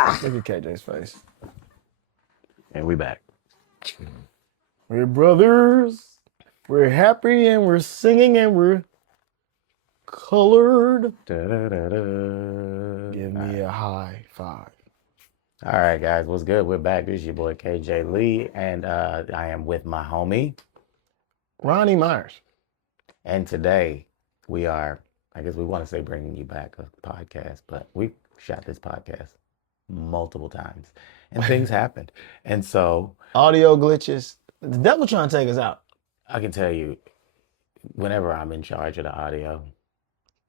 Look at KJ's face. And we back. We're brothers. We're happy and we're singing and we're colored. Da-da-da-da. Give me a high five. All right, guys, what's good? We're back. This is your boy KJ Lee, and I am with my homie Ronney Myers. And today we are, I guess we want to say bringing you back a podcast, but we shot this podcast multiple times and things happened. And so Audio glitches. The devil trying to take us out. I can tell you, whenever I'm in charge of the audio,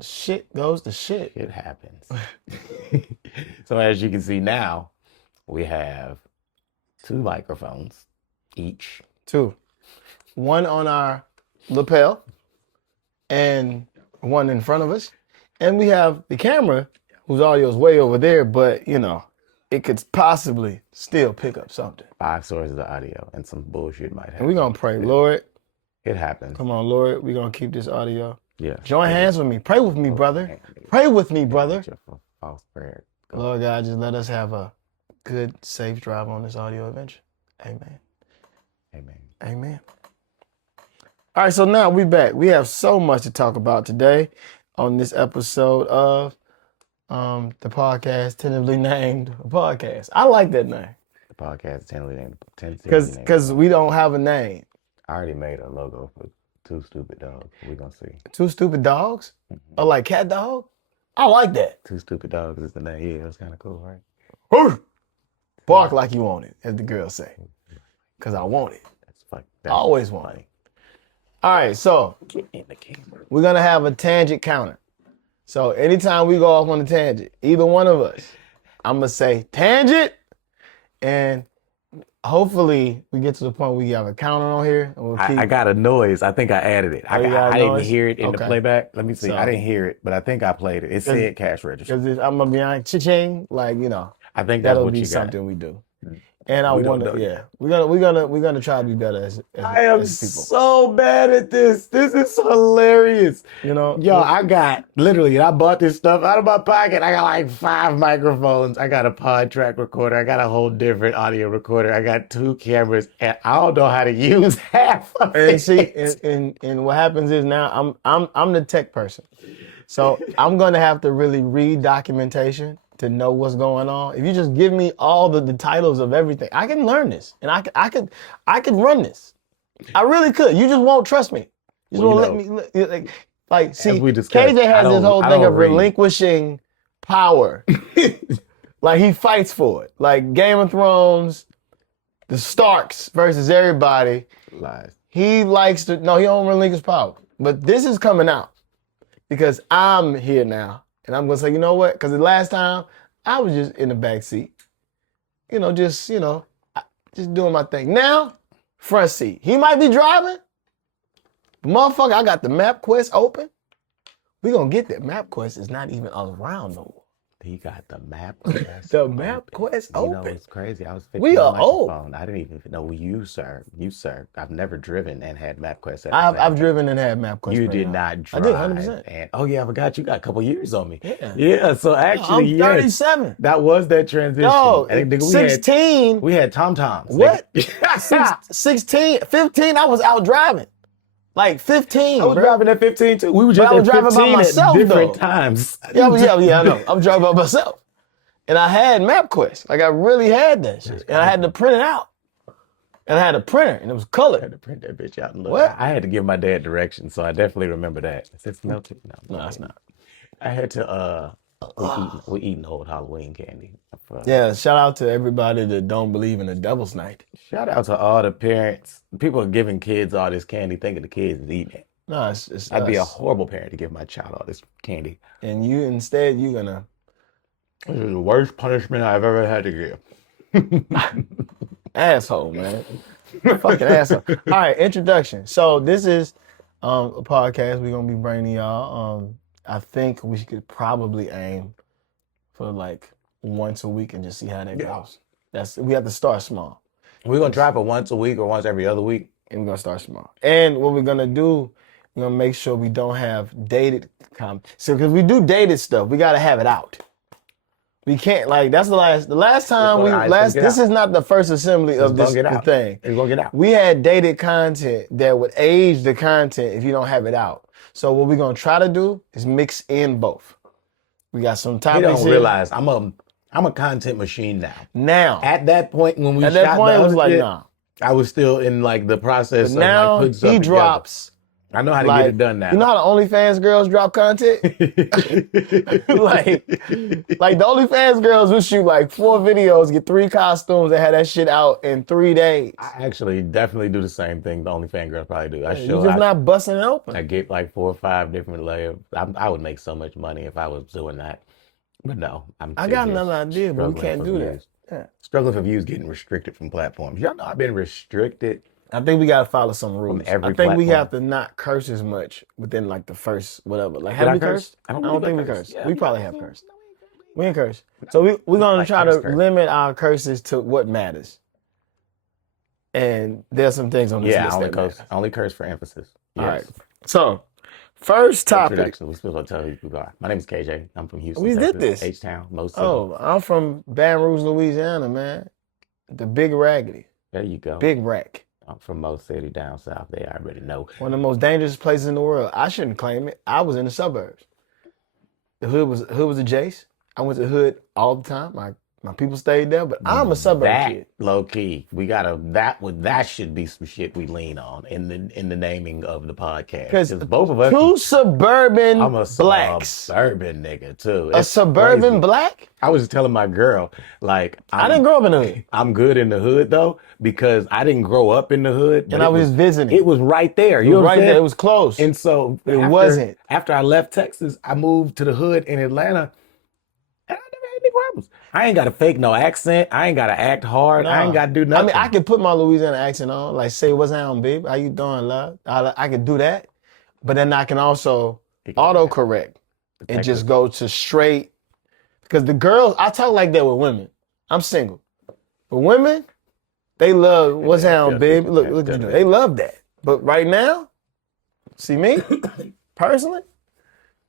Shit goes to shit. it happens. So as you can see now, we have 2 microphones each. 2. One on our lapel and one in front of us. And we have the camera whose audio is way over there, but you know, it could possibly still pick up something. 5 sources of audio and some bullshit might happen. And we're going to pray, Lord. It happens. Come on, Lord. We're going to keep this audio. Yeah. Join hands with me. Pray with me, brother. Pray with me, brother. False prayer. Lord God, just let us have a good, safe drive on this audio adventure. Amen. Amen. Amen. All right, so now we back. We have so much to talk about today on this episode of the podcast tentatively named podcast. I like that name. The podcast tentatively named. Because we don't have a name. I already made a logo for 2 Stupid Dogs. We're going to see. 2 Stupid Dogs? Or like cat dog? I like that. 2 Stupid Dogs is the name. Yeah, that's kind of cool, right? Bark like you want it, as the girls say. Because I want it. I always want it. All right, so Get in the camera. we're going to have a tangent counter. So anytime we go off on a tangent, either one of us, I'm going to say tangent, and hopefully we get to the point where we have a counter on here. And we'll keep... I got a noise. I think I added it. I didn't hear it in the playback. Let me see. So, I didn't hear it, but I think I played it. It said cash register. Because I'm going to be on cha-ching, like, you know. I think that's that'll what be you got. something we do. And I want to, yeah, we're gonna try to be better as I am as people. so bad at this. This is hilarious. You know, Yo, I got literally, I bought this stuff out of my pocket. I got like 5 microphones. I got a pod track recorder. I got a whole different audio recorder. I got 2 cameras, and I don't know how to use half of it. And see, and what happens is now I'm the tech person, so I'm gonna have to really read documentation to know what's going on. If you just give me all the titles of everything, I can learn this, and I could run this. I really could. You just won't trust me. You just won't let me. Like, see, KJ has this whole thing of relinquishing power. Like he fights for it. Like Game of Thrones, the Starks versus everybody. Lies. He likes to. No, he don't relinquish power. But this is coming out because I'm here now. And I'm going to say, you know what? Because the last time, I was just in the back seat. Just doing my thing. Now, front seat. He might be driving. Motherfucker, I got the MapQuest open. We going to get that. MapQuest is not even around no more. He got the MapQuest. The MapQuest open. You know, it's crazy. I was fixing we are my old. phone. I didn't even know you, sir. I've never driven and had MapQuest. I've driven and had MapQuest. You did not drive. I did, 100%. And, oh, yeah, I forgot you got a couple years on me. Yeah. Yeah, so actually, I'm 37. Yes, that was that transition. No, and 16. We had TomToms. What? 16, 15, I was out driving. Like 15. I was driving at 15 too. We were just I was driving by myself, at different though. times. Yeah, I know. I'm driving by myself. And I had MapQuest. Like I really had that shit. And I had to print it out. And I had a printer and it was colored. I had to print that bitch out and look. What? I had to give my dad directions, so I definitely remember that. It's melted. No, it's not. I had to we eating old Halloween candy. Yeah, shout out to everybody that don't believe in the devil's night. Shout out to all the parents. People are giving kids all this candy thinking the kids is eating it. No, it's I'd be a horrible parent to give my child all this candy. And you instead you're gonna. This is the worst punishment I've ever had to give. Asshole, man. Fucking asshole. All right, introduction. So this is a podcast we're gonna be bringing y'all. I think we could probably aim for like once a week and just see how that goes. We have to start small. We're gonna drop it once a week or once every other week. And we're gonna start small. And what we're gonna do, we're gonna make sure we don't have dated So because we do dated stuff, we gotta have it out. We can't, like, that's the last time this is not the first assembly of this the thing. It's gonna get out. We had dated content that would age the content if you don't have it out. So what we're gonna try to do is mix in both. We got some topics. You don't realize I'm a content machine now. Now. At that point when we at that point it was like, nah. I was still in like the process but now of like putting stuff together. Drops. I know how to get it done now. You know how the OnlyFans girls drop content? like the OnlyFans girls will shoot like 4 videos, get 3 costumes, and have that shit out in 3 days. I actually definitely do the same thing the OnlyFans girls probably do. You're just not busting it open. I get like 4 or 5 different layers. I would make so much money if I was doing that. But no, I got another idea, but we can't do that. Yeah. Struggling for views, getting restricted from platforms. Y'all know I've been restricted. I think we gotta follow some rules. I think platform. We have to not curse as much within like the first whatever. Like, have we cursed? I don't think we cursed. Yeah, we probably have cursed. We ain't cursed. So we're gonna try to limit our curses to what matters. And there's some things on this list that only curse for emphasis. Yes. All right. So first topic. Introduction. We supposed to tell you who we are. My name is KJ. I'm from Houston. We did this. H-Town, most. Oh, I'm from Baton Rouge, Louisiana, man. The Big Raggedy. There you go. Big Rack. I'm from Mo City down south. They already know. One of the most dangerous places in the world. I shouldn't claim it. I was in the suburbs. The hood was a Jace. I went to the hood all the time. My people stayed there, but I'm a suburb kid. Low key, we gotta that should be some shit we lean on in the naming of the podcast. Because both of us, 2 suburban blacks. Suburban nigga too. A suburban crazy. Black? I was just telling my girl, like, I didn't grow up in the hood. I'm good in the hood though, because I didn't grow up in the hood. And I was visiting. It was right there. You know right there. It was close. And so it wasn't. After I left Texas, I moved to the hood in Atlanta. And I never had any problems. I ain't got to fake no accent. I ain't got to act hard. I ain't got to do nothing. I mean, I can put my Louisiana accent on, like say, what's down, babe? How you doing, love? I can do that. But then I can also autocorrect and just go to straight. Because the girls, I talk like that with women. I'm single. But women, they love, what's down, babe? Look at you. They love that. But right now, see me, personally,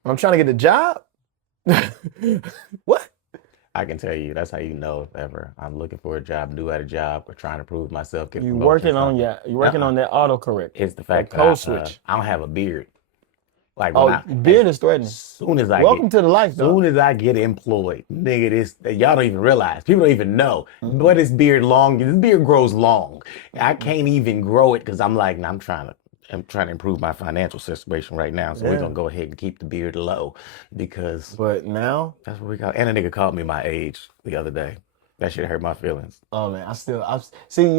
I'm trying to get a job. What? I can tell you, that's how you know if ever I'm looking for a job, new at a job, or trying to prove myself. You're working on that autocorrect. It's the fact that I don't have a beard. Like, beard is threatening. Soon as welcome to the life, though. Soon as I get employed, nigga, y'all don't even realize. People don't even know. But this beard grows long. I can't even grow it because I'm like, I'm trying to improve my financial situation right now. So we're gonna go ahead and keep the beard low because. But now that's what we got. And a nigga called me my age the other day. That shit hurt my feelings. Oh man, I see. You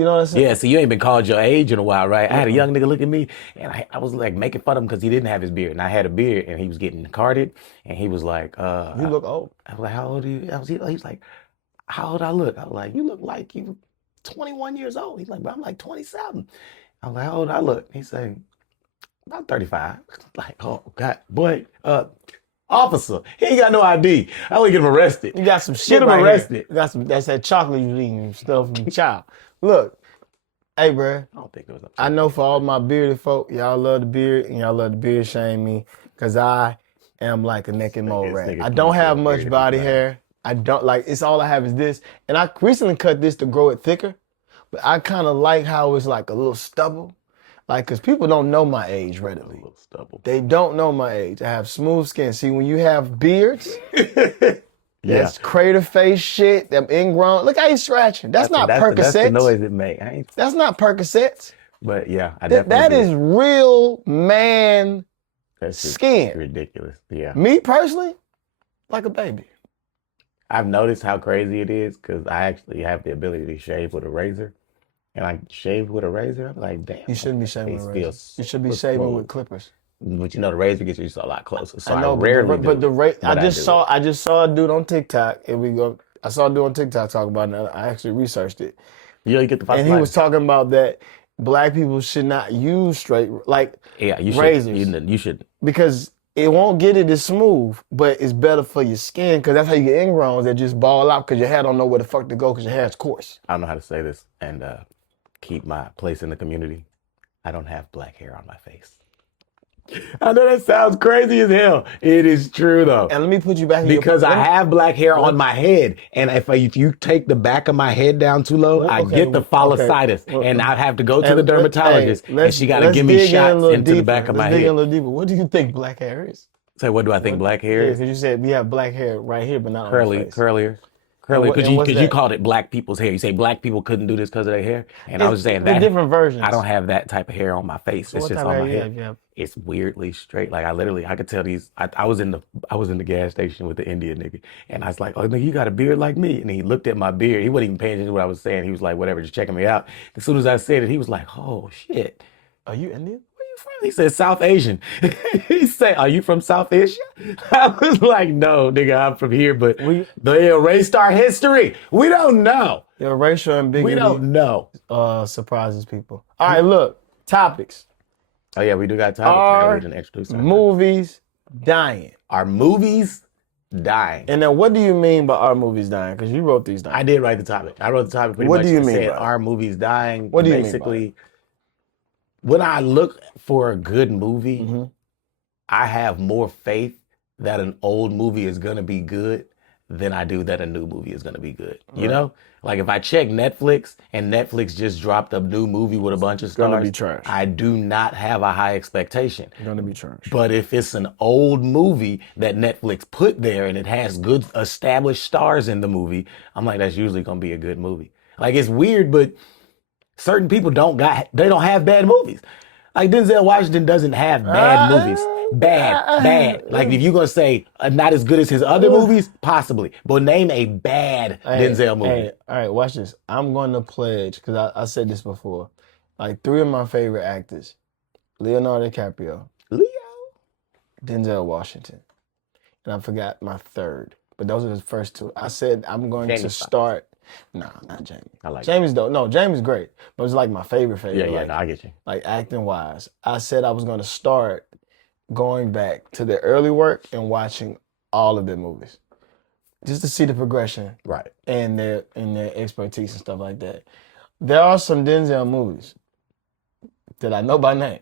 know what I'm saying? Yeah. So you ain't been called your age in a while, right? I had a young nigga look at me, and I was like making fun of him because he didn't have his beard, and I had a beard, and he was getting carded, and he was like, "You look old." I was like, "How old are you?" He was like, "How old I look?" I was like, "You look like you 21 years old." He's like, "But I'm like 27." I was like, "How old I look?" He said, "About 35." Like, oh God, boy, officer, he ain't got no ID. I only get him arrested. You got some shit. Get him arrested. You got some. That's that chocolate you eating stuff from the child. Look, hey, bro. I don't think it was. I know for all my bearded folk, y'all love the beard and y'all love the beard shame me because I am like a naked mole rat. I don't have much body hair. I don't like. It's all I have is this, and I recently cut this to grow it thicker. But I kind of like how it's like a little stubble. Like, because people don't know my age readily. They don't know my age. I have smooth skin. See, when you have beards, that's crater face shit, them ingrown. Look how he's scratching. That's not Percocets. That's the noise it makes. That's not Percocets. But yeah, that is real man skin. Ridiculous. Yeah. Me personally, like a baby. I've noticed how crazy it is because I actually have the ability to shave with a razor. And I shaved with a razor. I'm like, damn. You shouldn't be shaving with a razor. You should be shaving with clippers. But you know, the razor gets you a lot closer. So I know, I just saw a dude on TikTok, and I saw a dude on TikTok talk about it. And I actually researched it. You get the and he was talking about that black people should not use straight razors. You should because it won't get it as smooth, but it's better for your skin because that's how you get ingrowns that just ball out because your hair don't know where the fuck to go because your hair is coarse. I don't know how to say this and keep my place in the community. I don't have black hair on my face. I know that sounds crazy as hell. It is true though. And let me put you back in your Because I have black hair on my head, and if you take the back of my head down too low, I get the folliculitis, and I have to go to the dermatologist, and she got to give me shots into the back of my head. Let's dig in a little deeper. What do you think black hair is? Say, what do I think black hair is? Because you said we have black hair right here, but not curly, on the face. curly, because you called it black people's hair. You say black people couldn't do this because of their hair, and I was saying that different versions. I don't have that type of hair on my face. So it's just on my head. Yeah. It's weirdly straight. Like I could tell these. I was in the gas station with the Indian nigga, and I was like, "Oh, nigga, you got a beard like me." And he looked at my beard. He wasn't even paying attention to what I was saying. He was like, "Whatever, just checking me out." As soon as I said it, he was like, "Oh shit, are you Indian? Where you from?" He said, "South Asian." He said, "Are you from South Asia?" I was like, "No, nigga, I'm from here." But they erased our history. We don't know. Your racial ambiguity. We don't know. Surprises people. All right, look, topics. Oh yeah, we do got topics now. We didn't introduce movies dying. Are movies dying? And then what do you mean by our movies dying? Because you wrote these down. I did write the topic. I wrote the topic pretty much. What do you mean said, by are movies dying? What do you basically, mean by when I look for a good movie, I have more faith that an old movie is gonna be good than I do that a new movie is gonna be good. You know? Like if I check Netflix and Netflix just dropped a new movie with a bunch of stars, gonna be trash. I do not have a high expectation. It's gonna be trash. But if it's an old movie that Netflix put there and it has good established stars in the movie, I'm like, that's usually gonna be a good movie. Like it's weird, but certain people don't have bad movies. Like Denzel Washington doesn't have bad movies. Bad. Like if you're gonna say not as good as his other movies, possibly. But name a bad Denzel movie. Hey, all right, watch this. I'm going to pledge, because I said this before. Like 3 of my favorite actors: Leonardo DiCaprio, Denzel Washington, and I forgot my third. But those are the first 2. I said I'm going to start. No, not Jamie. I like Jamie's dope. No, Jamie's great. But it's like my favorite. Yeah, no, I get you. Like acting wise. I said I was going to start going back to their early work and watching all of their movies. Just to see the progression. Right. And their expertise and stuff like that. There are some Denzel movies that I know by name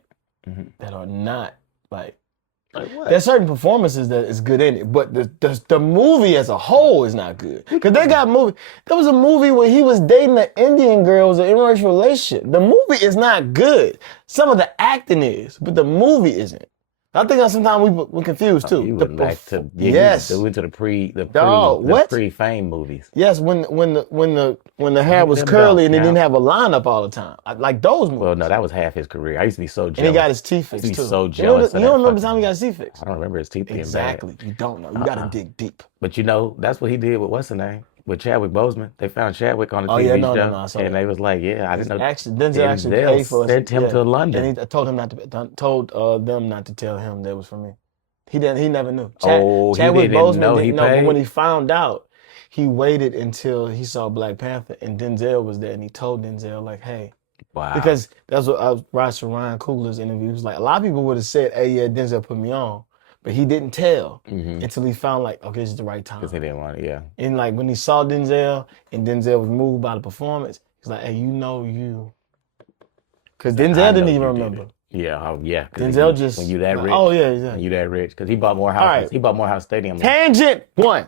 that are not like what? There's certain performances that is good in it, but the movie as a whole is not good. Because they got movie. There was a movie where he was dating an Indian girl. It was an interracial relationship. The movie is not good. Some of the acting is, but the movie isn't. I think that sometimes we're confused too. You went back to we went to the pre-fame movies. Yes, when the hair was curly and he didn't have a lineup all the time. Like those movies. Well, no, that was half his career. I used to be so jealous. And he got his teeth fixed too. So jealous. You don't remember the time he got his teeth fixed? I don't remember his teeth being bad. Exactly. You don't know. You got to dig deep. But you know, that's what he did with what's her name? With Chadwick Boseman. They found Chadwick on the TV show. And they was like, yeah, I didn't know. Denzel actually paid for us. Sent him to London. And he told him them not to tell him that was for me. He never knew. Chadwick Boseman didn't know. But when he found out, he waited until he saw Black Panther and Denzel was there, and he told Denzel like, "Hey," because that's what I was watching Ryan Coogler's interview. He was like, a lot of people would have said, "Hey, yeah, Denzel put me on," but he didn't tell until he found like, okay, this is the right time. Because he didn't want it, yeah. And like when he saw Denzel and Denzel was moved by the performance, he's like, "Hey, you," because Denzel didn't even remember. Yeah, yeah. Denzel just when you that rich. Oh yeah. When you that rich, because he bought more houses. Right. He bought more house stadiums. Tangent 1.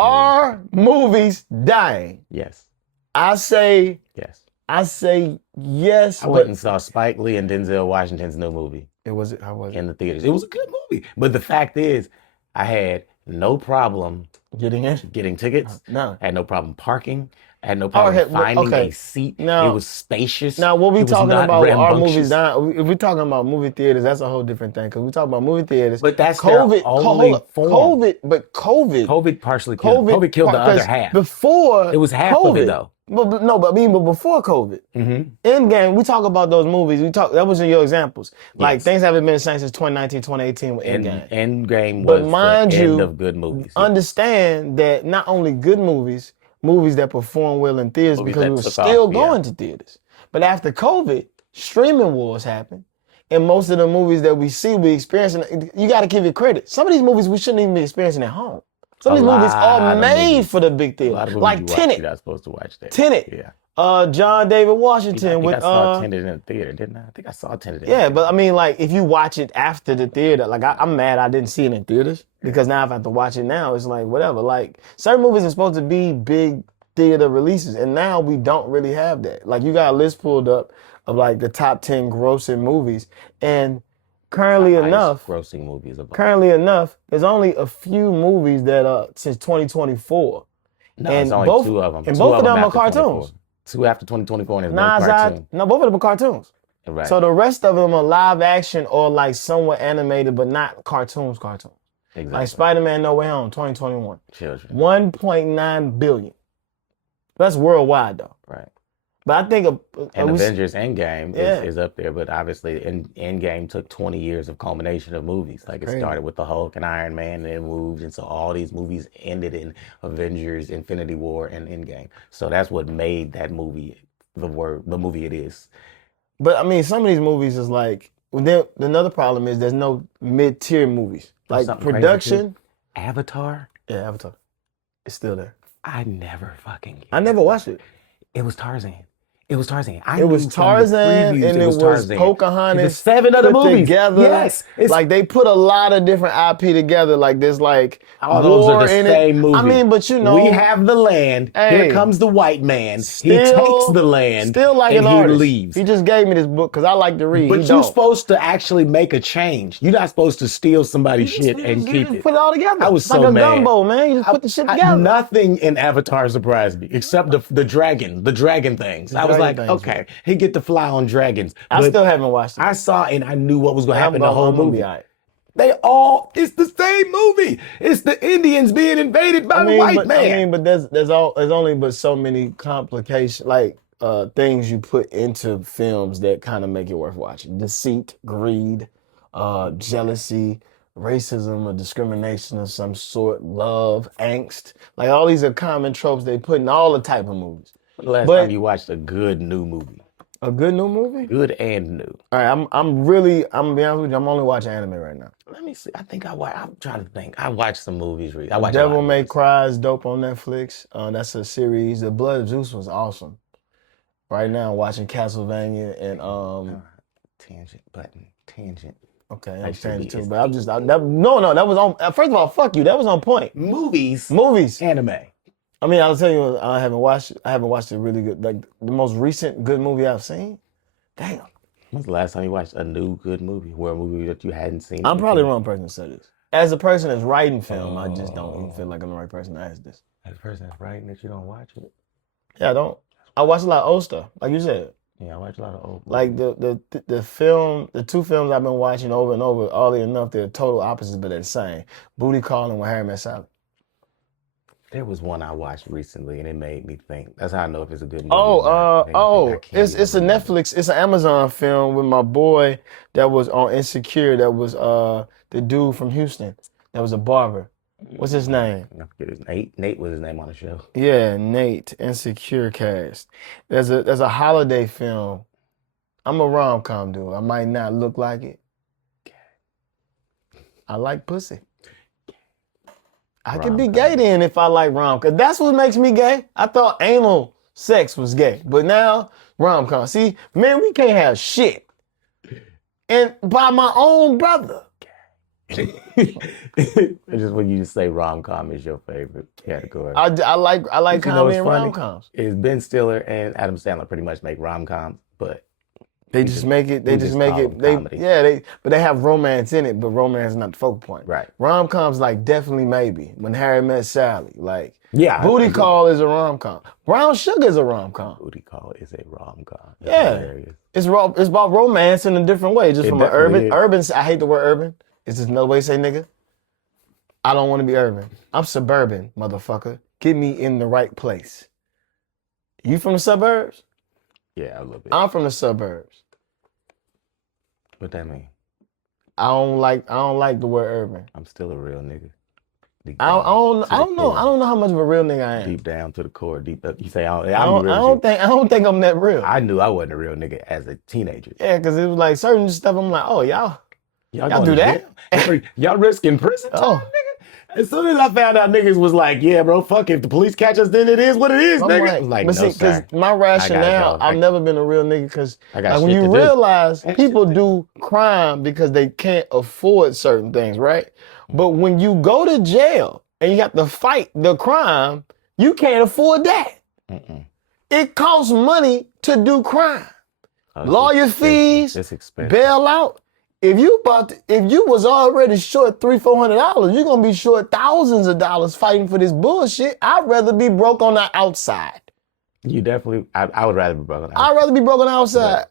Are movies dying? Yes. I say yes. Yes. I went and saw Spike Lee and Denzel Washington's new movie. How was it? In the theaters. It was a good movie. But the fact is, I had no problem getting tickets. No. I had no problem parking. I had no problem finding a seat. Now, it was spacious. Now, what we talking about our movies dying, if we're talking about movie theaters, that's a whole different thing. Because we talk about movie theaters. But that's COVID. COVID partially killed. COVID killed the other half. Before it was half of it though. But before COVID, Endgame, we talk about those movies. That was in your examples. Like things haven't been the same since 2019, 2018 with Endgame. Endgame was the end of good movies. Understand that not only good movies that perform well in theaters because we were still going to theaters. But after COVID, streaming wars happened. And most of the movies that we see, we experiencing, you got to give it credit. Some of these movies we shouldn't even be experiencing at home. Some of these movies are made for the big theater. Like Tenet. You're not supposed to watch that. Tenet. Yeah. John David I Washington think with I saw Tenet in the theater, didn't I? I think I saw Tenet in the yeah, theater. but I mean, like, if you watch it after the theater, like, I'm mad I didn't see it in theaters because now if I have to watch it now, it's like, whatever. Like, certain movies are supposed to be big theater releases, and now we don't really have that. Like, you got a list pulled up of, like, the top 10 grossing movies, and currently Highest enough, grossing movies of all. currently enough, there's only a few movies that since 2024, No, it's and only both two of them. and Two both of of them are after 24. cartoons. Two after 2024 and there's Nah, one cartoon. no, both of them are cartoons. Right. So the rest of them are live action or like somewhat animated, but not cartoons. Exactly. Like Spider-Man No Way Home, 2021. Children. 1.9 billion. That's worldwide though. Right. But I think And Avengers Endgame Yeah. is up there, but obviously Endgame took 20 years of culmination of movies. Like it Crazy. started with the Hulk and Iron Man and it moved. And so all these movies ended in Avengers, Infinity War, and Endgame. So that's what made that movie the movie it is. But I mean, some of these movies is like, another problem is there's no mid-tier movies. Like Something crazy, production. too. Avatar? Yeah, Avatar. It's still there. I never fucking I never watched it. It was Tarzan. It was Tarzan. It was Tarzan and it was Tarzan. Pocahontas. It was 7 other put movies together. Yes, it's like they put a lot of different IP together. Like there's like all those are war the in same it. movie. I mean, but you know, we have the land. Hey, Here comes the white man. He still- takes the land. Still like and an he artist. leaves. He just gave me this book because I like to read. But He you're don't. supposed to actually make a change. You're not supposed to steal somebody's shit and You keep just it. put it all together. I was It's so like a mad. gumbo, man. You just put the shit together. Nothing in Avatar surprised me except the dragon things. I was like, dragon things, okay, he get to fly on dragons. I But still haven't watched it. I saw and I knew what was going to happen the whole I'm gonna movie. be all right. It's the same movie. It's the Indians being invaded by the white man. I mean, but there's only but so many complications, like things you put into films that kind of make it worth watching. Deceit, greed, jealousy, racism or discrimination of some sort, love, angst. Like all these are common tropes they put in all the type of movies. When the last But- time you watched a good new movie? A good new movie? Good and new. All right, I'm gonna be honest with you, I'm only watching anime right now. Let me see. I think I'm trying to think. I watched some movies recently. I watched a lot Devil of May movies. Cry is dope on Netflix. That's a series. The Blood of Zeus was awesome. Right now, I'm watching Castlevania and Tangent button. Tangent. okay, That I'm should saying be- too, but no, that was on. First of all, fuck you. That was on point. Movies. Movies. Anime. I mean, I'll tell you, I haven't watched a really good, like the most recent good movie I've seen. Damn, When's the last time you watched a new good movie? Or a movie that you hadn't seen? I'm before? probably the wrong person to say this. As a person that's writing film, I just don't even feel like I'm the right person to ask this. As a person that's writing that you don't watch it. Yeah, I don't. I watch a lot of old stuff, like you said. Yeah, I watch a lot of old movies. Like the two films I've been watching over and over, oddly enough, they're total opposites, but they're the same. Booty Call and When Harry Met Sally. There was one I watched recently and it made me think. That's how I know if it's a good movie. It's a Netflix, it's an Amazon film with my boy that was on Insecure. That was the dude from Houston. That was a barber. What's his name? I forget his name. Nate was his name on the show. Yeah, Nate. Insecure cast. There's a holiday film. I'm a rom-com dude. I might not look like it. I like pussy. I could be Rom-com. gay then if I like rom-com. That's what makes me gay. I thought anal sex was gay, but now rom-com. See, man, we can't have shit. And by my own brother. It's just when you say rom-com is your favorite category. I like You know comedy what's and funny? rom-coms. Is Ben Stiller and Adam Sandler pretty much make rom-coms, but They We just just- make it. They we just just make call it. them comedy. But they have romance in it. But romance is not the focal point. right. Rom coms like definitely maybe When Harry Met Sally. Like Yeah. Booty Call is a rom com. Brown Sugar is a rom com. Booty Call is a rom-com. Yeah. Hilarious. It's about romance in a different way. Just It from an definitely urban. is. I hate the word urban. It's just another way to say nigga. I don't want to be urban. I'm suburban, motherfucker. Get me in the right place. You from the suburbs? Yeah, a little bit. I'm from the suburbs. What that mean? I don't like the word urban. I'm still a real nigga. Deep I down don't to the know. core. I don't know how much of a real nigga I am. Deep down to the core, deep up. You say I'm I don't think I'm that real. I knew I wasn't a real nigga as a teenager. Yeah, because it was like certain stuff. I'm like, oh y'all Y'all Y'all going do to jail? Y'all risking prison time, Oh. nigga? As soon as I found out niggas was like, yeah, bro, fuck it. If the police catch us, then it is what it is, I'm nigga. like, I'm like, but no, see, because sir. my rationale, go. I've never been a real nigga because I got like when shit you to do. realize people do crime because they can't afford certain things, right? But when you go to jail and you have to fight the crime, you can't afford that. It costs money to do crime. Lawyer fees, It's expensive. bailout. If you was already short $300-400, you're gonna be short thousands of dollars fighting for this bullshit. I'd rather be broke on the outside. You definitely, I would rather be broke on the outside. I'd rather be broke on the outside.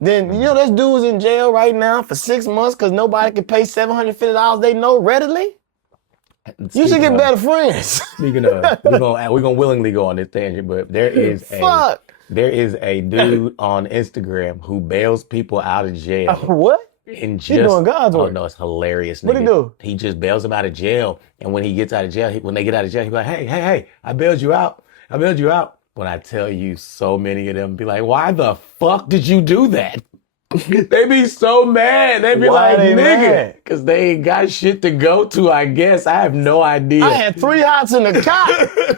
Then, you know, there's dudes in jail right now for 6 months because nobody can pay $750 they know readily. You should get better friends. Speaking of, we're gonna willingly go on this tangent, but there is a dude on Instagram who bails people out of jail. What? And just, he doing God's work. Oh no, it's hilarious. What'd he do? He just bails them out of jail, and when he gets out of jail, when they get out of jail, he's like, hey, I bailed you out. When I tell you, so many of them be like, why the fuck did you do that? They be so mad. They be Why like, they nigga, mad? because they ain't got shit to go to, I guess. I have no idea. I had 3 hots in the cot.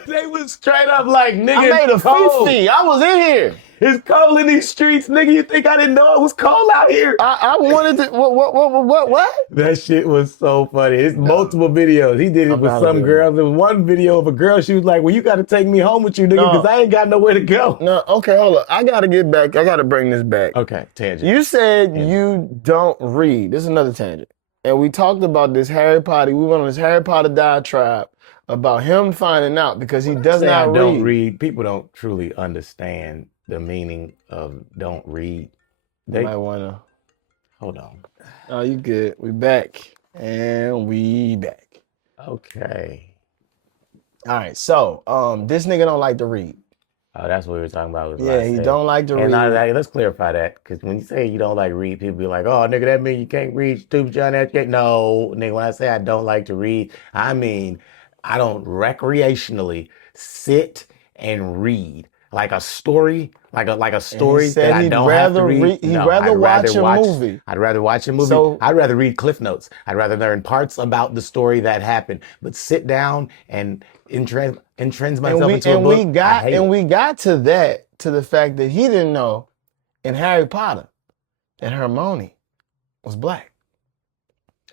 They was straight up like, nigga, I made a cold. fifi. I was in here. It's cold in these streets, nigga. You think I didn't know it was cold out here? I wanted to. What? That shit was so funny. It's multiple videos. He did it with some girls. There was one video of a girl. She was like, well, you got to take me home with you, nigga, because I ain't got nowhere to go. No, okay, hold up. I got to get back. I got to bring this back. Okay, tangent. You said you don't read. This is another tangent. And we talked about this Harry Potter. We went on this Harry Potter diatribe about him finding out because he does not read. Don't read. People don't truly understand the meaning of don't read. They might want to. Hold on. Oh, you good. We back. And we back. Okay. All right. So, this nigga don't like to read. Oh, that's what we were talking about. Yeah, he don't like to read. Let's clarify that. Because when you say you don't like to read, people be like, oh, nigga, that means you can't read, stupid John. No, nigga, when I say I don't like to read, I mean I don't recreationally sit and read. Like a story, like a story that I don't have to read. He'd rather watch a movie. I'd rather watch a movie. So, I'd rather read Cliff Notes. I'd rather learn parts about the story that happened. But sit down and entrench myself into a book. We got to the fact that he didn't know in Harry Potter that Hermione was black.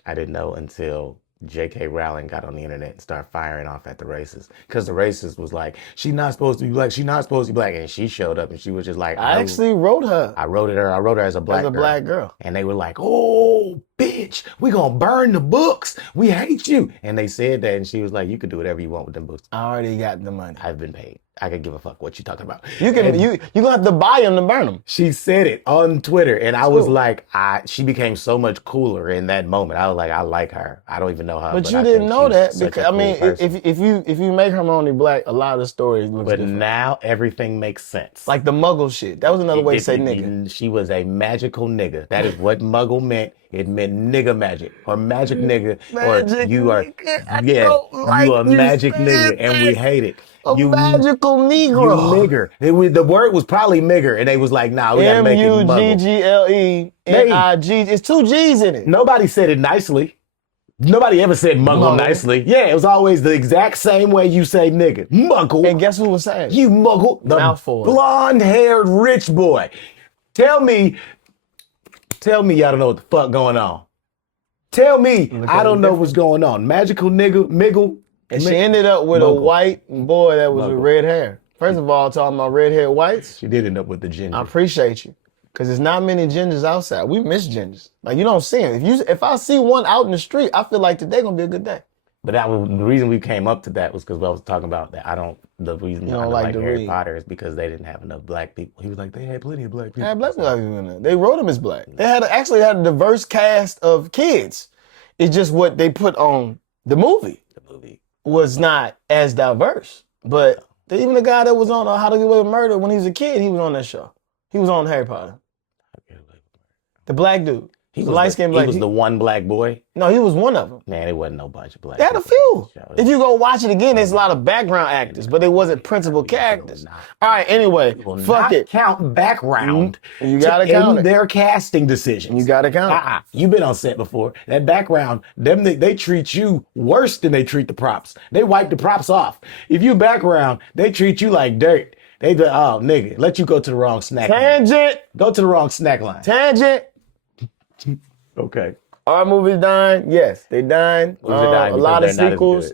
I didn't know until J.K. Rowling got on the internet and started firing off at the racists. Because the racist was like, she's not supposed to be black. She's not supposed to be black. And she showed up and she was just like, I actually wrote her. I wrote her as a black girl. And they were like, oh, bitch, we gonna burn the books. We hate you. And they said that and she was like, you could do whatever you want with them books. I already got the money. I've been paid. I could give a fuck what you talking about. You gonna have to buy them to burn them. She said it on Twitter, and I was like, she became so much cooler in that moment. I was like, I like her. I don't even know her, but you didn't know that because I mean, if you make Hermione black, a lot of the stories look different. But now everything makes sense. Like the Muggle shit. That was another way to say nigga. She was a magical nigga. That is what Muggle meant. It meant nigga magic or magic nigga or you are you are a magic nigga, and we hate it. You magical Negro. You nigger. The word was probably nigger, and they was like, nah, we gotta make it Muggle. Muggle. It's 2 G's in it. Nobody said it nicely. Nobody ever said Muggle nicely. Yeah, it was always the exact same way you say nigga. Muggle. And guess who was saying? You Muggle. The blonde-haired rich boy. Tell me y'all don't know what the fuck going on. Tell me I don't know what's going on. Magical nigga, Miggle. And she ended up with a white boy that was with red hair. First of all, talking about red-haired whites. She did end up with the ginger. I appreciate you. Because there's not many gingers outside. We miss gingers. Like, you don't see them. If I see one out in the street, I feel like today gonna be a good day. But that was the reason we came up to that was because I was talking about that. The reason I don't like Harry Potter is because they didn't have enough black people. He was like, they had plenty of black people. They had black people in there. They wrote them as black. They actually had a diverse cast of kids. It's just what they put on the movie. Was not as diverse. But even the guy that was on How to Get Away with Murder when he was a kid, he was on that show. He was on Harry Potter. The black dude. He was light-skinned he black. was the one black boy. No, he was one of them. Man, it wasn't no bunch of black. They had a people. few. If you go watch it again, there's a lot of background actors, but they wasn't principal characters. All right, anyway, fuck it. Count background. You gotta count it. Their casting decisions. You gotta count it. You've been on set before. That background, they treat you worse than they treat the props. They wipe the props off. If you background, they treat you like dirt. They do, oh nigga, let you go to the wrong snack Tangent. line. Go to the wrong snack line. Tangent. Okay. Are movies dying? Yes, they dying. A lot of sequels.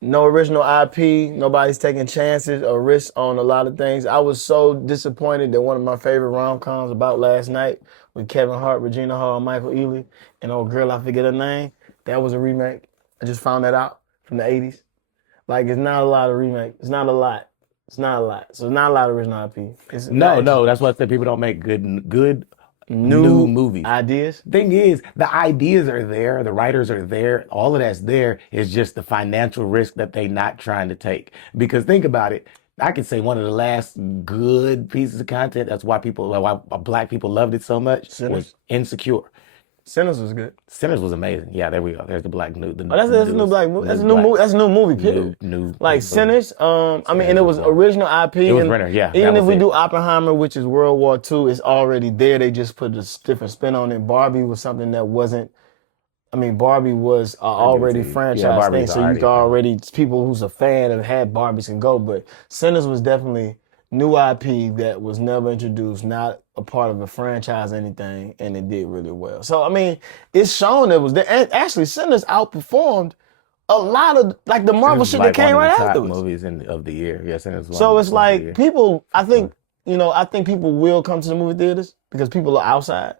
No original IP. Nobody's taking chances or risks on a lot of things. I was so disappointed that one of my favorite rom-coms about last night with Kevin Hart, Regina Hall, Michael Ealy, and old girl, I forget her name. That was a remake. I just found that out from the 80s. Like, it's not a lot of remake. It's not a lot. It's not a lot. So it's not a lot of original IP. No. That's why I said people don't make good new movies. Ideas. Thing is, the ideas are there, the writers are there, all of that's there. It's just the financial risk that they're not trying to take. Because think about it, I could say one of the last good pieces of content, that's why black people loved it so much, was Insecure. Sinners was good. Sinners was amazing. Yeah, there we go. There's the black new. That's a new black movie. That's a new movie. That's a new movie. Period. New. Like Sinners. I mean, and it was original IP. It was Renner. Yeah. Even if we do Oppenheimer, which is World War II, it's already there. They just put a different spin on it. Barbie was something that wasn't. I mean, Barbie was already franchise thing, so you can already people who's a fan and had Barbies can go. But Sinners was definitely new IP that was never introduced, not a part of a franchise or anything, and it did really well. So, I mean, it's shown it was there. And actually, Sinners outperformed a lot of, like, the Marvel shit that came right afterwards. Movies of the year. Yes, and it's so it's like people, I think people will come to the movie theaters because people are outside.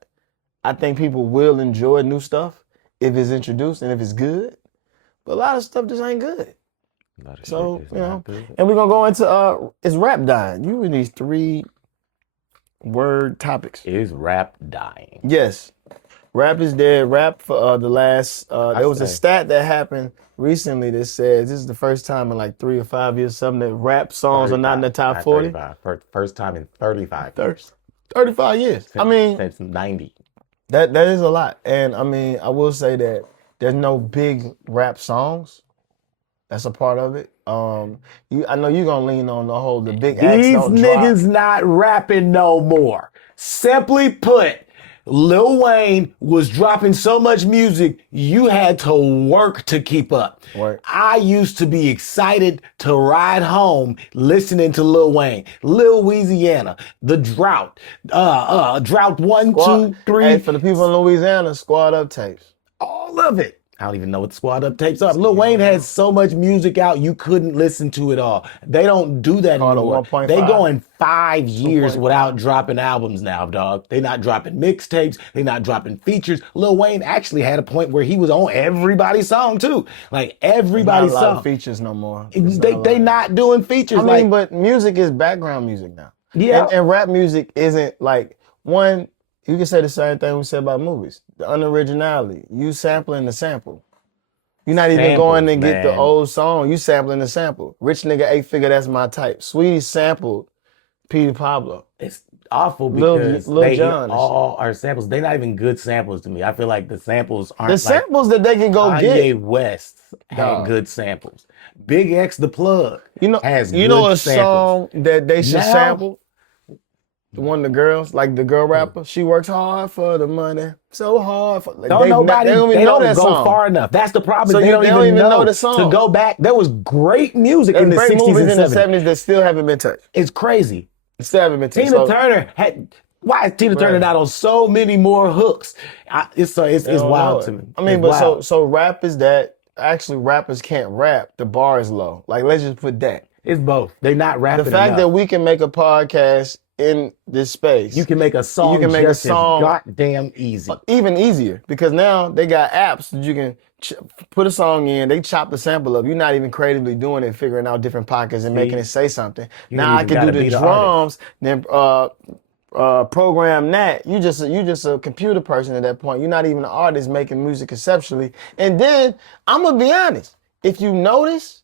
I think people will enjoy new stuff if it's introduced and if it's good. But a lot of stuff just ain't good. So, and we're going to go into, is rap dying? You in these 3-word topics. Is rap dying? Yes. Rap is dead. Rap for the last, there was a stat that happened recently that says this is the first time in like 3 or 5 years, something that rap songs are not in the top 40. First time in 35 years. 35 years. Since, I mean. Since 90. That is a lot. And I mean, I will say that there's no big rap songs. That's a part of it. I know you're gonna lean on the big acts. These niggas not rapping no more. Simply put, Lil Wayne was dropping so much music, you had to work to keep up. Right. I used to be excited to ride home listening to Lil Wayne. Lil Louisiana, The Drought, Drought 1, 2, 3. Hey, for the people in Louisiana, Squad Up tapes. All of it. I don't even know what the Squad Up tapes are. Lil Wayne had so much music out, you couldn't listen to it all. They don't do that anymore. They going 5 years without dropping albums now, dog. They not dropping mixtapes. They not dropping features. Lil Wayne actually had a point where he was on everybody's song too. Like everybody's song. Not a lot of features no more. They not doing features. I mean, but music is background music now. Yeah. And rap music isn't like one. You can say the same thing we said about movies. The unoriginality. You sampling the sample. You're not even going and get the old song. You sampling the sample. Rich nigga 8-figure, that's my type. Sweetie sampled Peter Pablo. It's awful because Lil Jon all are samples. They're not even good samples to me. I feel like the samples aren't the samples that they can go Kanye get. West had good samples. Big X the Plug has good a samples. song that they should sample? One of the girls, like the girl rapper, she works hard for the money, so hard for. Like, they don't go song. Far enough. That's the problem. So they don't even know the song. To go back, there was great music in the 60s and 70s. In the 70s that still haven't been touched. It's crazy. Still haven't been touched. Tina Turner had. Why is Tina Turner not on so many more hooks? It's wild to me. I mean, so rap is that. Actually, rappers can't rap. The bar is low. Like, let's just put that. It's both. They're not rapping. The fact that we can make a podcast in this space. You can make a song. You can make a song goddamn easy. Even easier because now they got apps that you can put a song in. They chop the sample up. You're not even creatively doing it, figuring out different pockets and making it say something. Now I can do the drums, then program that. You just a computer person at that point. You're not even an artist making music conceptually. And then I'm gonna be honest. If you notice,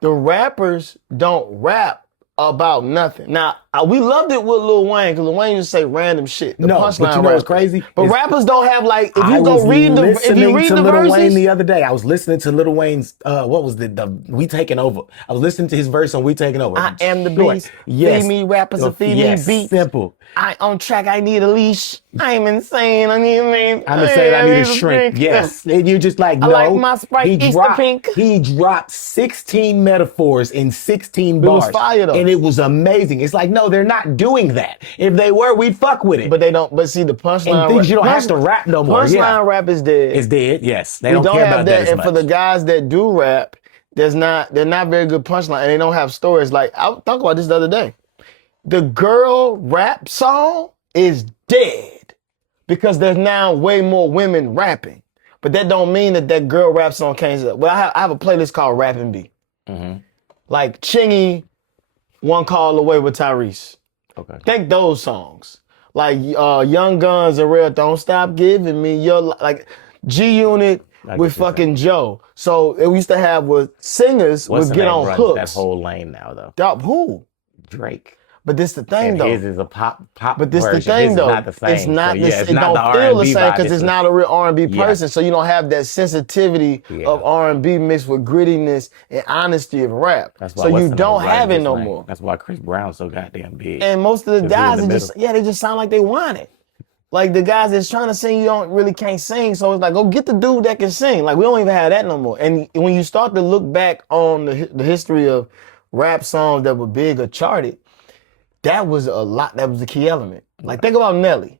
the rappers don't rap about nothing. Now, We loved it with Lil Wayne because Lil Wayne used to say random shit. The No, punchline but you know what's rappers. crazy? But rappers don't have like if you go read the Lil Wayne verses. the other day. I was listening to Lil Wayne's what was the We Taking Over. I was listening to his verse on We Taking Over. I am the Short. beast. Yes. Feed me rappers and feed me beats. Simple. I on track. I need a leash. I'm insane. I need a shrink. Yes. And you're just like, no. I like my Sprite Easter pink. He dropped 16 metaphors in 16 bars. It was fire though. And it was amazing. It's like, no, they're not doing that. If they were, we'd fuck with it. But they don't. But see, the punchline. And things you don't have to rap no more. Punchline rap is dead. It's dead. Yes. They don't care about that as and much. for the guys that do rap, they're not very good punchline, and they don't have stories. Like I talked about this the other day. The girl rap song is dead because there's now way more women rapping. But that don't mean that girl rap song can't. Well, I have a playlist called Rap and B. Mm-hmm. Like Chingy, One Call Away with Tyrese. Okay. Think those songs. Like Young Guns and Real Don't Stop Giving Me Your like G Unit with fucking Joe. So it used to have with singers would get on hooks. That whole lane now though. Who? Drake. But this the thing And though. his is a pop But this version. the thing His though. Is not the same. It's not. So, yeah, it don't feel the same because it's not a real R&B Yeah. person. So you don't have that sensitivity Yeah. of R&B mixed with grittiness and honesty of rap. That's why So what's you the don't name have right it in no this lane. more. That's why Chris Brown's so goddamn big. And most of the guys in are the just they just sound like they want it. Like the guys that's trying to sing, you don't really can't sing. So it's like, go get the dude that can sing. Like we don't even have that no more. And when you start to look back on the history of rap songs that were big or charted, that was a lot. That was the key element. Like think about Nelly.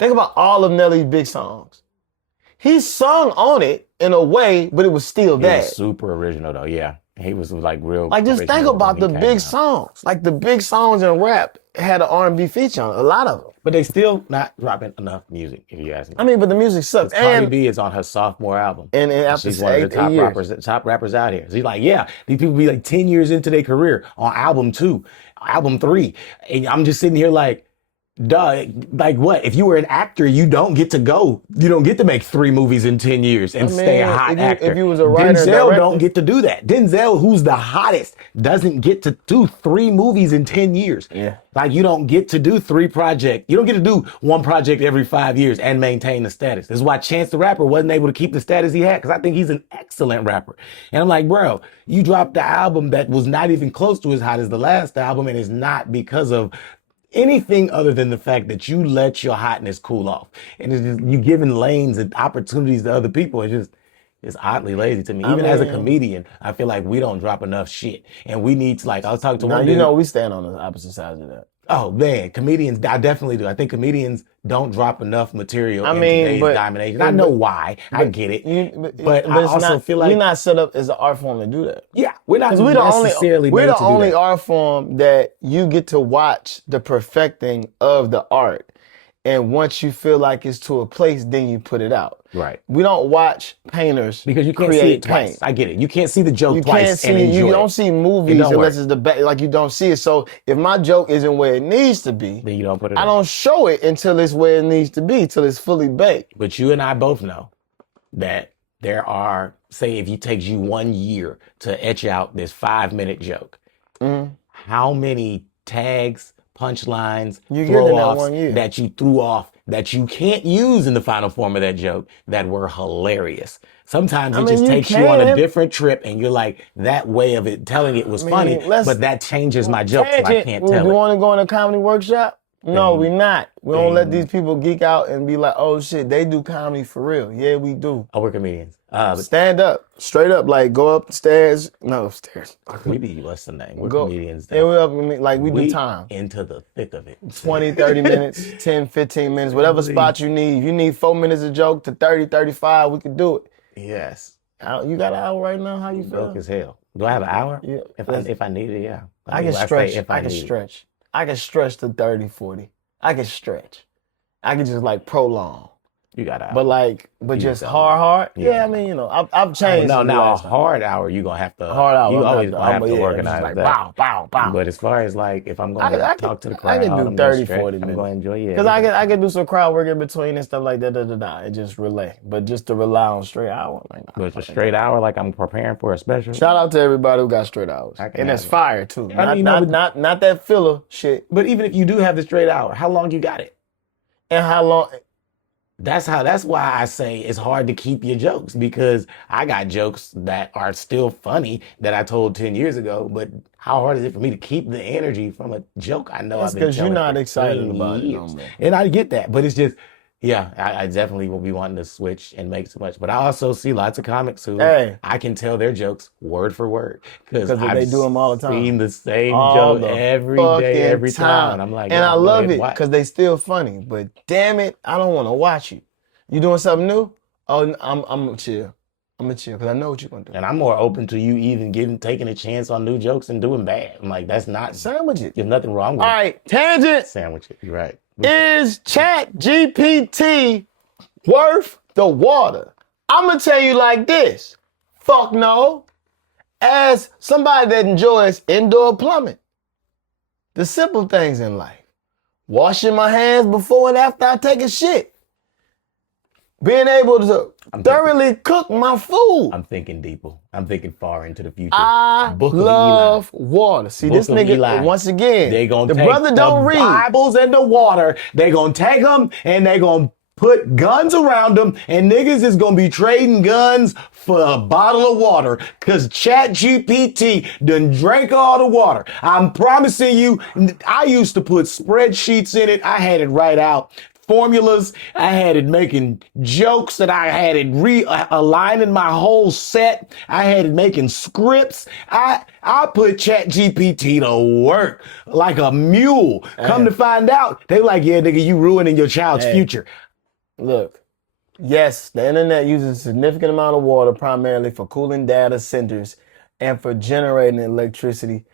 Think about all of Nelly's big songs. He sung on it in a way, but it was still He that. was super original though. Yeah, he was like real. Like just think about the big songs. Like the big songs in rap had an R&B feature on it, a lot of them. But they still not dropping enough music, if you ask me. I mean, but the music sucks. Cardi B is on her sophomore album. And after she's one of the top rappers out here. So he's like, yeah, these people be like 10 years into their career on album 2, album 3. And I'm just sitting here like, duh, like what? If you were an actor, you don't get to make 3 movies in 10 years and stay a hot actor. If you was a writer, Denzel don't get to do that. Denzel, who's the hottest, doesn't get to do 3 movies in 10 years. Yeah. Like you don't get to do 3 projects. You don't get to do 1 project every 5 years and maintain the status. This is why Chance the Rapper wasn't able to keep the status he had, because I think he's an excellent rapper. And I'm like, bro, you dropped the album that was not even close to as hot as the last album, and it's not because of anything other than the fact that you let your hotness cool off. And it's just, you giving lanes and opportunities to other people. It's oddly lazy to me. Even as a comedian, I feel like we don't drop enough shit. And we need to, like, I was talking to one dude. We stand on the opposite sides of that. Oh man, comedians, I definitely do. I think comedians don't drop enough material in today's domination. I know why. I get it. But I also feel like we're not set up as an art form to do that. Yeah, we're not we're necessarily we're the only that. art form that you get to watch the perfecting of the art. And once you feel like it's to a place, then you put it out. Right. We don't watch painters because you can't create see it twice. paint. I get it. You can't see the joke twice and you enjoy don't see movies unless it's like you don't see it. So if my joke isn't where it needs to be, then you don't put it. I don't show it until it's where it needs to be, till it's fully baked. But you and I both know that there are, say, if it takes you 1 year to etch out this 5-minute joke, how many tags, punchlines, throw-offs that you threw off that you can't use in the final form of that joke that were hilarious. Sometimes it just takes you on a different trip and you're like, that way of it telling it was funny, but that changes my joke so I can't tell it. You want to go in a comedy workshop? No, we not. We don't let these people geek out and be like, oh shit, they do comedy for real. Yeah, we do. Oh, we're comedians. Stand up, straight up, like go up the stairs. No, upstairs. What's the name? We're comedians. Yeah, we're up, like we do time. Into the thick of it. 20, 30 minutes, 10, 15 minutes, whatever spot you need. If you need 4 minutes of joke to 30, 35, we can do it. Yes. You got an hour right now? How you feel? Broke as hell. Do I have an hour? Yeah. If I need it, yeah. I can stretch. I can stretch to 30, 40. I can stretch. I can just like prolong. You got an But hour. but You just got an hard. Yeah. Yeah, I mean, I've Oh, changed. no, since the now a last time. hard hour, you gonna have to. Hard hour. You I'm always not. gonna have to Just organize like that. bow, bow, bow. But as far as like, if I'm gonna I talk to the I crowd, can do I'm 30, gonna 40 I'm minutes. gonna enjoy it. Because I can do some crowd work in between and stuff like that, and just relay. But just to rely on straight hour, like, nah, But it's a straight hour, like I'm preparing for a special. shout out to everybody who got straight hours, I can and it's have it. fire too. I mean, no, but- Not that filler shit. But even if you do have the straight hour, how long you got it? And how long? That's why I say it's hard to keep your jokes, because I got jokes that are still funny that I told 10 years ago, but how hard is it for me to keep the energy from a joke I know That's I've been because you're telling not for excited 20 about it no years. more. And I get that, but it's just, yeah, I definitely will be wanting to switch and make so much. But I also see lots of comics who I can tell their jokes word for word, because they do them all the time. Seen the same All joke the every day, fucking every time. time. And I'm like, and yeah, I go love ahead, it watch. because they still funny. But damn it, I don't want to watch you. You doing something new? Oh, I'm gonna chill. I'm gonna chill because I know what you're gonna do. And I'm more open to you even taking a chance on new jokes and doing bad. I'm like, that's not, Sandwich it. there's nothing wrong with All right, tangent. sandwich it. You're right. Is ChatGPT worth the water? I'm gonna tell you like this. Fuck no. As somebody that enjoys indoor plumbing, the simple things in life, washing my hands before and after I take a shit, being able to thoroughly cook my food. I'm thinking deeper. I'm thinking far into the future. I Book of love water. See, Book this of nigga, Eli. once again, They gonna the take brother don't read. Bibles and the water. They gonna take them and they gonna put guns around them, and niggas is gonna be trading guns for a bottle of water, cause ChatGPT done drank all the water. I'm promising you, I used to put spreadsheets in it. I had it write out formulas. I had it making jokes, that I had it realigning my whole set. I had it making scripts. I put ChatGPT to work like a mule. Come to find out, they like, yeah, nigga, you ruining your child's future. Look, yes, the internet uses a significant amount of water primarily for cooling data centers and for generating electricity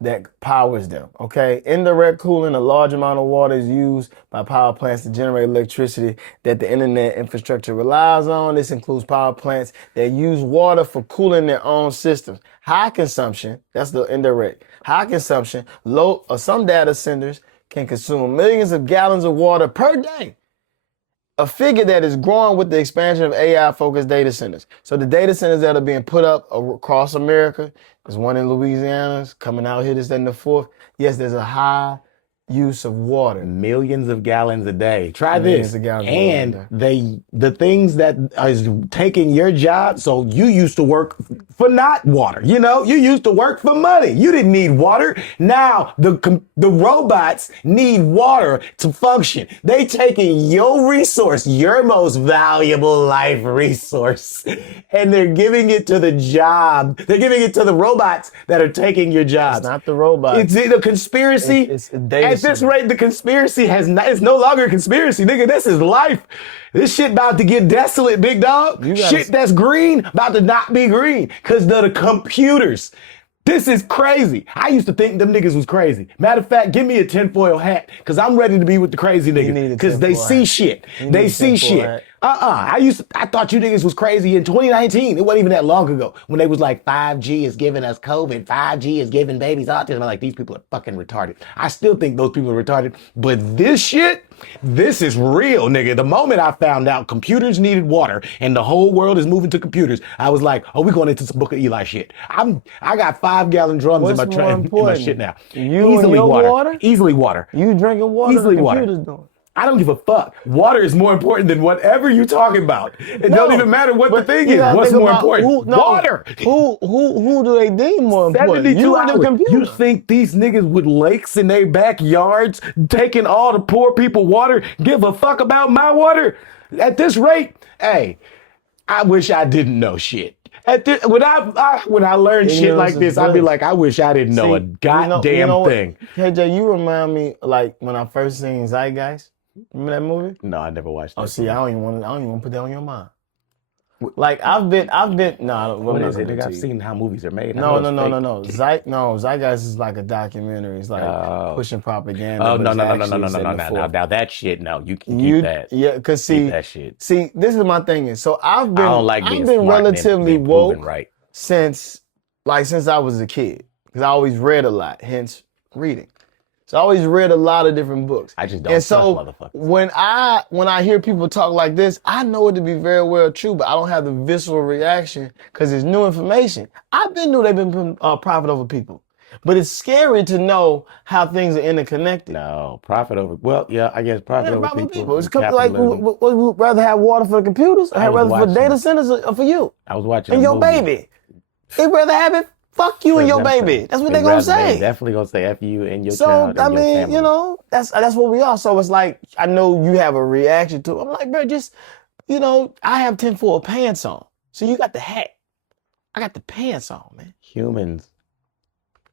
that powers them, okay? Indirect cooling, a large amount of water is used by power plants to generate electricity that the internet infrastructure relies on. This includes power plants that use water for cooling their own systems. High consumption, that's the indirect. High consumption, some data centers can consume millions of gallons of water per day. A figure that is growing with the expansion of AI-focused data centers. So the data centers that are being put up across America, there's one in Louisiana, coming out here, this, that, and the fourth. Yes, there's a high use of water. Millions of gallons a day. Try Millions this. of gallons And a day. the things that is taking your job. So you used to work for not water. You know, you used to work for money. You didn't need water. Now the robots need water to function. They taking your resource, your most valuable life resource, and they're giving it to the job. They're giving it to the robots that are taking your jobs. It's not the robots. It's a conspiracy. It's a data At this center. rate, the conspiracy it's no longer a conspiracy, nigga. This is life. This shit about to get desolate, big dog. Shit that's green about to not be green because of the computers. This is crazy. I used to think them niggas was crazy. Matter of fact, give me a tinfoil hat because I'm ready to be with the crazy niggas because they see shit. They see shit. I thought you niggas was crazy in 2019. It wasn't even that long ago when they was like 5G is giving us COVID. 5G is giving babies autism. I'm like, these people are fucking retarded. I still think those people are retarded. But this shit, this is real, nigga. The moment I found out computers needed water and the whole world is moving to computers, I was like, oh, we going into some Book of Eli shit. I got 5-gallon drums in my shit now. Easily water? Easily water. You drinking water? Easily the water. computer's doing. I don't give a fuck. Water is more important than whatever you talking about. It don't even matter what the thing is. What's more important? Water. Who do they deem more important? 72 You and the hours. computer. You think these niggas with lakes in their backyards taking all the poor people water give a fuck about my water? At this rate, hey, I wish I didn't know shit. When I learn shit like this, I'd be like, I wish I didn't know a goddamn thing. KJ, you remind me like when I first seen Zeitgeist. Remember that movie? No, I never watched that. Oh, see, I don't even want to put that on your mind. Like I've been. No, What is it? Nigga, I've seen how movies are made. No. Zeitgeist is like a documentary. It's like pushing propaganda. Oh, but no, it's no, no, no, no, actually no, no, set no, in the no. forth. Now that shit, no, you can keep that. Yeah, cause Keep that shit. see, this is my thing is so I've I don't like being smart relatively and proven woke right. since I was a kid. Because I always read a lot, hence reading. So I always read a lot of different books. I just don't and trust so motherfuckers. when I hear people talk like this, I know it to be very well true, but I don't have the visceral reaction because it's new information. I've been knew they've been putting profit over people. But it's scary to know how things are interconnected. No, profit over. Well, yeah, I guess profit over people. It's like, would rather have water for the computers or have rather for data centers or for you? I was watching and your baby. They'd rather have it. Fuck you and your baby. That's what they're gonna say. They definitely gonna say F you and your So child. I mean, you know, that's what we are. So it's like I know you have a reaction to it. I'm like, bro, just I have tinfoil pants on. So you got the hat. I got the pants on, man. Humans.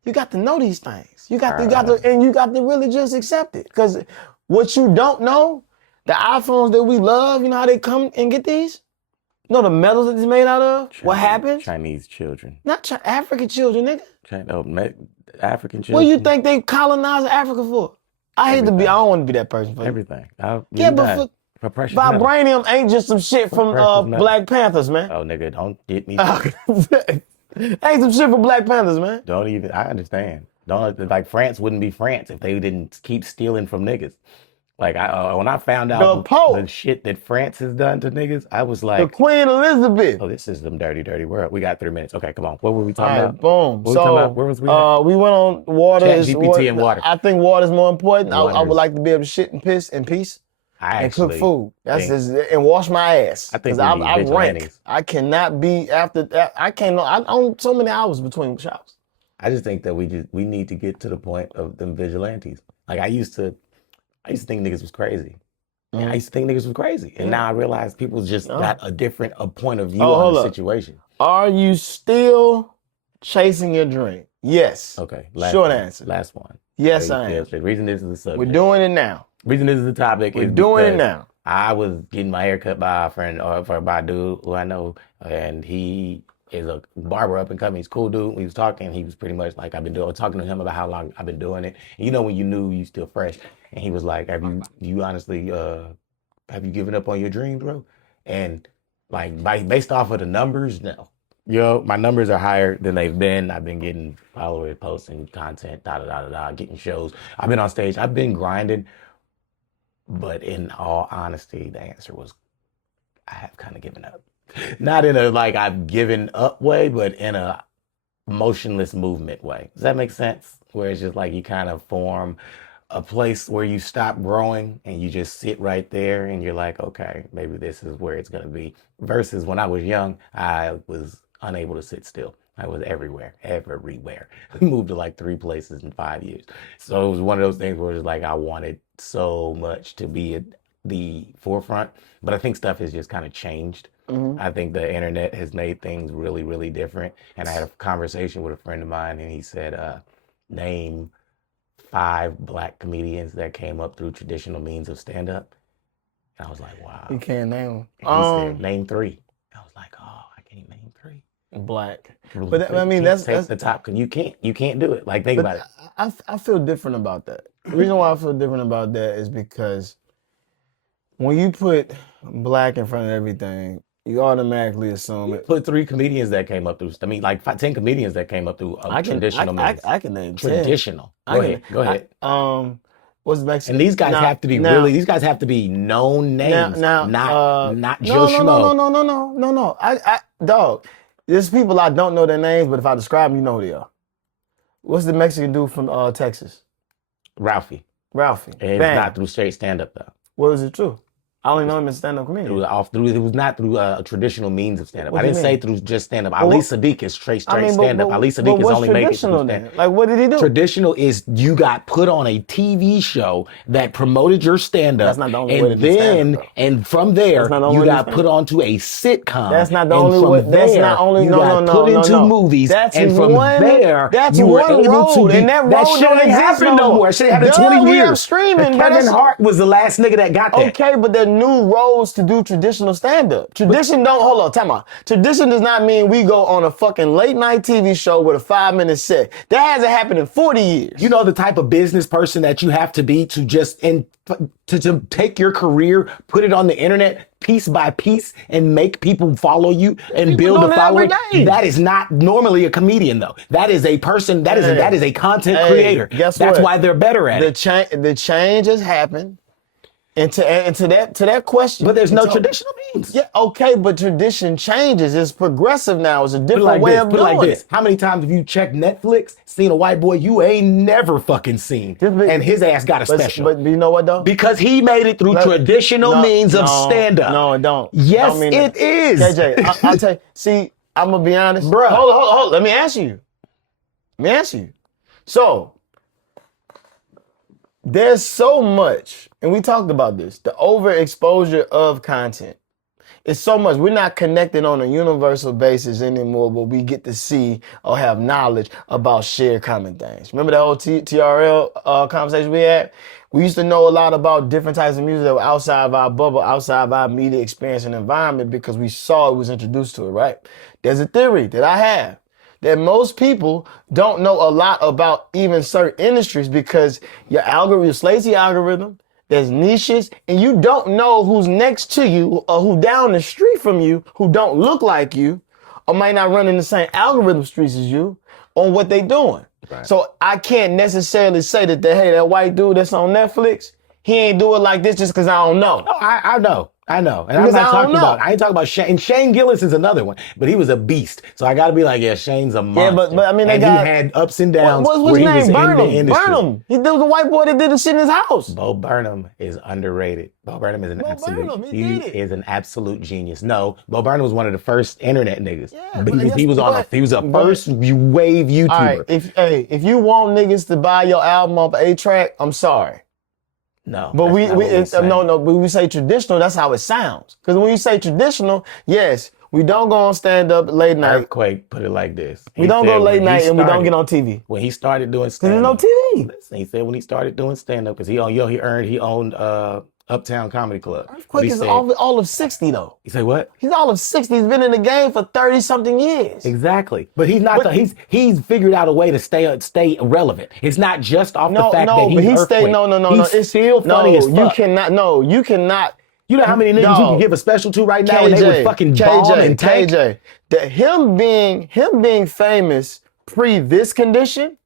You got to know these things. You got to really just accept it. Because what you don't know, the iPhones that we love, you know how they come and get these? You know the metals that it's made out of? What happens? Chinese children. Not African children, nigga. African children. What do you think they colonized Africa for? I don't want to be that person for you. Everything. But vibranium ain't just some shit from Black Panthers, man. Oh, nigga, don't get me. Ain't some shit from Black Panthers, man. Don't even. I understand. Like France wouldn't be France if they didn't keep stealing from niggas. Like when I found out the shit that France has done to niggas, I was like, the Queen Elizabeth. Oh, this is some dirty, dirty world. We got 3 minutes. Okay, come on. What were we talking about? Boom. Where was we? We went on water. ChatGPT and water. I think water is more important. I would like to be able to shit and piss in peace. And cook food. And wash my ass. I think I rank. I cannot be after that. I own so many hours between showers. I just think that we need to get to the point of them vigilantes. Like I used to think niggas was crazy. Mm-hmm. I used to think niggas was crazy. And now I realize people just got a different point of view on the situation. Are you still chasing your dream? Yes. Okay. Short answer. Last one. Yes, I am. The reason this is the subject. We're doing it now. Reason this is the topic. We're doing it now. I was getting my hair cut by a friend by a dude who I know, and he is a barber up and coming. He's a cool dude. We was talking. He was pretty much like talking to him about how long I've been doing it. And you know when you knew you still fresh. And he was like, have you honestly have you given up on your dreams, bro? And like based off of the numbers, no. Yo, my numbers are higher than they've been. I've been getting followers, posting content, getting shows. I've been on stage. I've been grinding. But in all honesty, the answer was I have kind of given up. Not in a like I've given up way, but in a motionless movement way. Does that make sense? Where it's just like you kind of form a place where you stop growing and you just sit right there and you're like, okay, maybe this is where it's going to be. Versus when I was young, I was unable to sit still. I was everywhere. Moved to like 3 places in 5 years. So it was one of those things where it's like I wanted so much to be at the forefront, but I think stuff has just kind of changed. Mm-hmm. I think the internet has made things really, really different. And I had a conversation with a friend of mine and he said, name 5 Black comedians that came up through traditional means of stand-up. And I was like, wow. You can't name them. He said, name 3. I was like, oh, I can't name 3. Black. But I mean, that's the top. You can't do it. Like, think about it. I feel different about that. The reason why I feel different about that is because when you put black in front of everything, you automatically assume it. Put 3 comedians that came up through. I mean, like 10 comedians that came up through traditional means. I can name 10. Traditional. Go ahead. What's the Mexican? And these guys have to be these guys have to be known names. Not Joe Schmo. No. Dog, there's people I don't know their names, but if I describe them, you know who they are. What's the Mexican dude from Texas? Ralphie. And it's not through straight stand-up, though. Well, is it true? I only know him as stand-up comedian. It was not through a traditional means of stand-up. I didn't say through just stand-up. Ali Sadiq is straight stand-up. Ali Sadiq is only making through stand-up. Like, what did he do? Traditional is you got put on a TV show that promoted your stand-up. That's not the only way to do stand-up. And from there, you got put onto a sitcom. That's not the only way. That's not only, you got put into movies. And from there, you were able to be. And that shit ain't happening no more. Shit happened 20 years. Streaming. Kevin Hart was the last nigga that got that. Okay, but new roles to do traditional stand-up. Tradition hold on, time out. Tradition does not mean we go on a fucking late night TV show with a 5-minute set. That hasn't happened in 40 years. You know the type of business person that you have to be to just to take your career, put it on the internet piece by piece, and make people follow you and build a following. That is not normally a comedian, though. That is a person. That is a content creator. Guess That's what? why they're better at it. The change has happened. And to that question, But there's no traditional means. Yeah, okay, but tradition changes. It's progressive now. It's a different way of doing it. Put it like this. How many times have you checked Netflix, seen a white boy you ain't never fucking seen, and his ass got a special? But you know what though? Because he made it through traditional means of stand-up. No, it don't. Yes, it is. KJ, I'll tell you. See, I'm gonna be honest, bro. Hold. Let me answer you. So there's so much, and we talked about this, the overexposure of content. It's so much. We're not connected on a universal basis anymore where we get to see or have knowledge about shared common things. Remember that whole TRL conversation we had? We used to know a lot about different types of music that were outside of our bubble, outside of our media experience and environment because we saw it, was introduced to it, right? There's a theory that I have that most people don't know a lot about even certain industries because your algorithm, your Slazy algorithm, there's niches, and you don't know who's next to you or who down the street from you who don't look like you or might not run in the same algorithm streets as you on what they doing. Right. So I can't necessarily say that, hey, that white dude that's on Netflix, he ain't do it like this just because I don't know. No, I know. And I'm not talking about, I ain't talking about Shane. And Shane Gillis is another one, but he was a beast. So I got to be like, yeah, Shane's a monster. Yeah, but I mean, he had ups and downs. What's his name? Burnham. Burnham. He was a white boy that did the shit in his house. Bo Burnham is underrated. Bo Burnham is an absolute genius. No, Bo Burnham was one of the first internet niggas. Yeah, he was a first wave YouTuber. All right, if you want niggas to buy your album off A-Track, I'm sorry. No, but but we say traditional, that's how it sounds. Because when you say traditional, yes, we don't go on stand-up late night. Earthquake put it like this. We don't go late night and we don't get on TV. When he started doing stand-up. There's no TV. Listen, he said when he started doing stand-up, because he owned Uptown Comedy Club. Earthquake is all of 60 though. You say what? He's all of 60. He's been in the game for 30-something years. Exactly. But he's not. He's figured out a way to stay relevant. It's not just off the fact that he's Earthquake. He's still funny as fuck. You cannot. You know how many niggas you can give a special to right now and they would fucking bomb and tank? That him being famous pre this condition